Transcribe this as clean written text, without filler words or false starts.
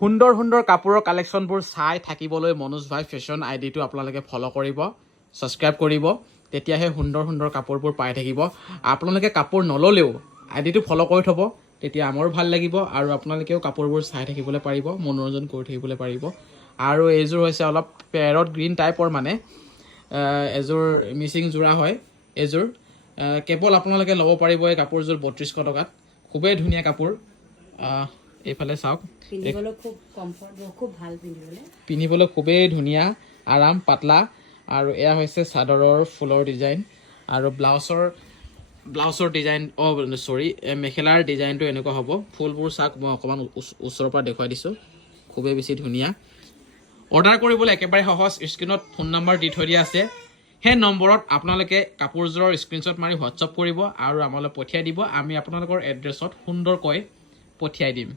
সুন্দৰ সুন্দৰ কাপোৰৰ কালেকশ্যনবোৰ চাই থাকিবলৈ মনোজ ভাই ফেশ্বন আইডিটো আপোনালোকে ফ'ল' কৰিব, ছাবস্ক্ৰাইব কৰিব, তেতিয়াহে সুন্দৰ সুন্দৰ কাপোৰবোৰ পাই থাকিব। আপোনালোকে কাপোৰ নল'লেও আইডিটো ফ'ল' কৰি থ'ব, তেতিয়া আমাৰো ভাল লাগিব আৰু আপোনালোকেও কাপোৰবোৰ চাই থাকিবলৈ পাৰিব, মনোৰঞ্জন কৰি থাকিবলৈ পাৰিব। আৰু এইযোৰ হৈছে অলপ পেৰট গ্ৰীণ টাইপৰ, মানে এযোৰ মিচিং যোৰা হয় এইযোৰ। কেৱল আপোনালোকে ল'ব পাৰিব এই কাপোৰযোৰ 3200 টকাত। খুবেই ধুনীয়া কাপোৰ। এইফালে চাওক, পিন্ধিবলৈ খুব কমফৰ্ট, খুব ভাল পিন্ধিবলৈ খুবেই ধুনীয়া, আৰাম, পাতলা। আৰু এয়া হৈছে চাদৰৰ ফুলৰ ডিজাইন আৰু ব্লাউজৰ ডিজাইন, মেখেলাৰ ডিজাইনটো এনেকুৱা হ'ব। ফুলবোৰ চাওক, মই অকণমান ওচৰৰ পৰা দেখুৱাই দিছোঁ, খুবেই বেছি ধুনীয়া। অৰ্ডাৰ কৰিবলৈ একেবাৰে সহজ, স্ক্ৰীণত ফোন নম্বৰ দি থৈ দিয়া আছে। সেই নম্বৰত আপোনালোকে কাপোৰযোৰৰ স্ক্ৰীণশ্বট মাৰি হোৱাটছআপ কৰিব আৰু আমালৈ পঠিয়াই দিব। আমি আপোনালোকৰ এড্ৰেছত সুন্দৰকৈ পঠিয়াই দিম।